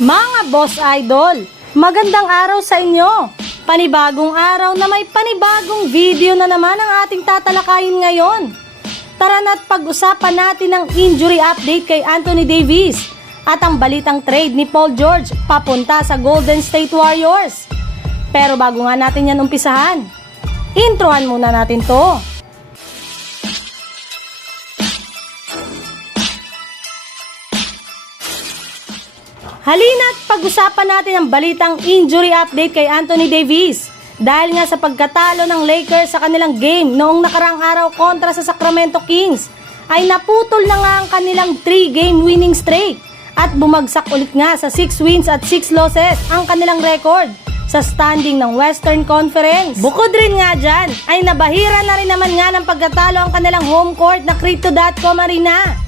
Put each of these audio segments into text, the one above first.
Mga boss idol, magandang araw sa inyo. Panibagong araw na may panibagong video na naman ang ating tatalakayin ngayon. Tara na't pag-usapan natin ang injury update kay Anthony Davis at ang balitang trade ni Paul George papunta sa Golden State Warriors. Pero bago nga natin yan umpisahan, introhan muna natin to. Halina't pag-usapan natin ang balitang injury update kay Anthony Davis. Dahil nga sa pagkatalo ng Lakers sa kanilang game noong nakaraang araw kontra sa Sacramento Kings, ay naputol na nga ang kanilang 3-game winning streak at bumagsak ulit nga sa 6 wins at 6 losses ang kanilang record sa standing ng Western Conference. Bukod rin nga dyan, ay nabahira na rin naman nga ng pagkatalo ang kanilang home court na Crypto.com Arena.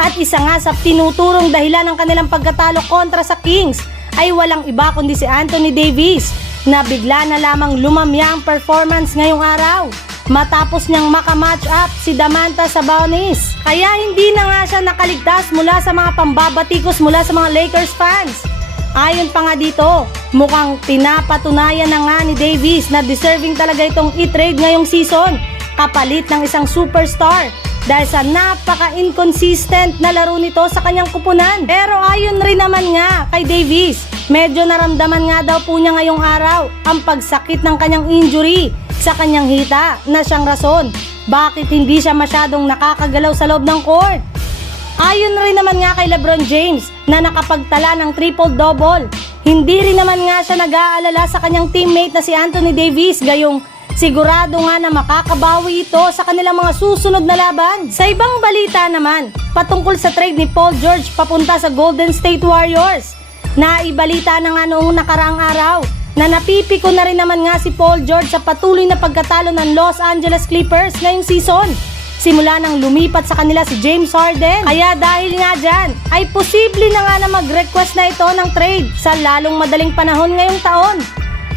At isa nga sa tinuturong dahilan ng kanilang pagkatalo kontra sa Kings ay walang iba kundi si Anthony Davis na bigla na lamang lumamya ang performance ngayong araw matapos niyang makamatch up si Domantas Sabonis. Kaya hindi na nga siya nakaligtas mula sa mga pambabatikos mula sa mga Lakers fans. Ayon pa nga dito, mukhang pinapatunayan na nga ni Davis na deserving talaga itong i-trade ngayong season kapalit ng isang superstar dahil sa napaka-inconsistent na laro nito sa kanyang kupunan. Pero ayon rin naman nga kay Davis, medyo naramdaman nga daw po niya ngayong araw ang pagsakit ng kanyang injury sa kanyang hita na siyang rason bakit hindi siya masyadong nakakagalaw sa loob ng court. Ayon rin naman nga kay LeBron James na nakapagtala ng triple-double, hindi rin naman nga siya nag-aalala sa kanyang teammate na si Anthony Davis, gayong sigurado nga na makakabawi ito sa kanilang mga susunod na laban. Sa ibang balita naman, patungkol sa trade ni Paul George papunta sa Golden State Warriors. Naibalita na nga noong nakaraang araw na napipiko na rin naman nga si Paul George sa patuloy na pagkatalo ng Los Angeles Clippers ngayong season, simula nang lumipat sa kanila si James Harden. Kaya dahil nga dyan, ay posible na nga na mag-request na ito ng trade sa lalong madaling panahon ngayong taon.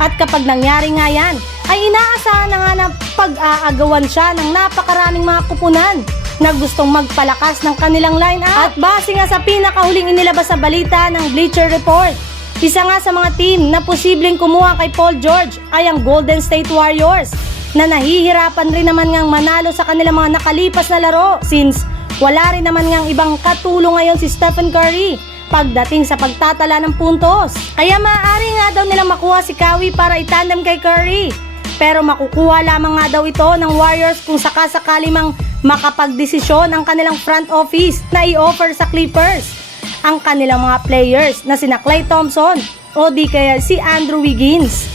At kapag nangyari nga yan, ay inaasahan na nga na pag-aagawan siya ng napakaraming mga kupunan na gustong magpalakas ng kanilang line-up. At base nga sa pinakahuling inilabas sa balita ng Bleacher Report, isa nga sa mga team na posibleng kumuha kay Paul George ay ang Golden State Warriors na nahihirapan rin naman ngang manalo sa kanilang mga nakalipas na laro since wala rin naman ngang ibang katulong ngayon si Stephen Curry pagdating sa pagtatala ng puntos. Kaya maaari nga daw nilang makuha si Kawhi para itandem kay Curry. Pero makukuha lamang nga daw ito ng Warriors kung sakasakali mang makapagdesisyon ang kanilang front office na i-offer sa Clippers ang kanilang mga players na sina Klay Thompson o di kaya si Andrew Wiggins.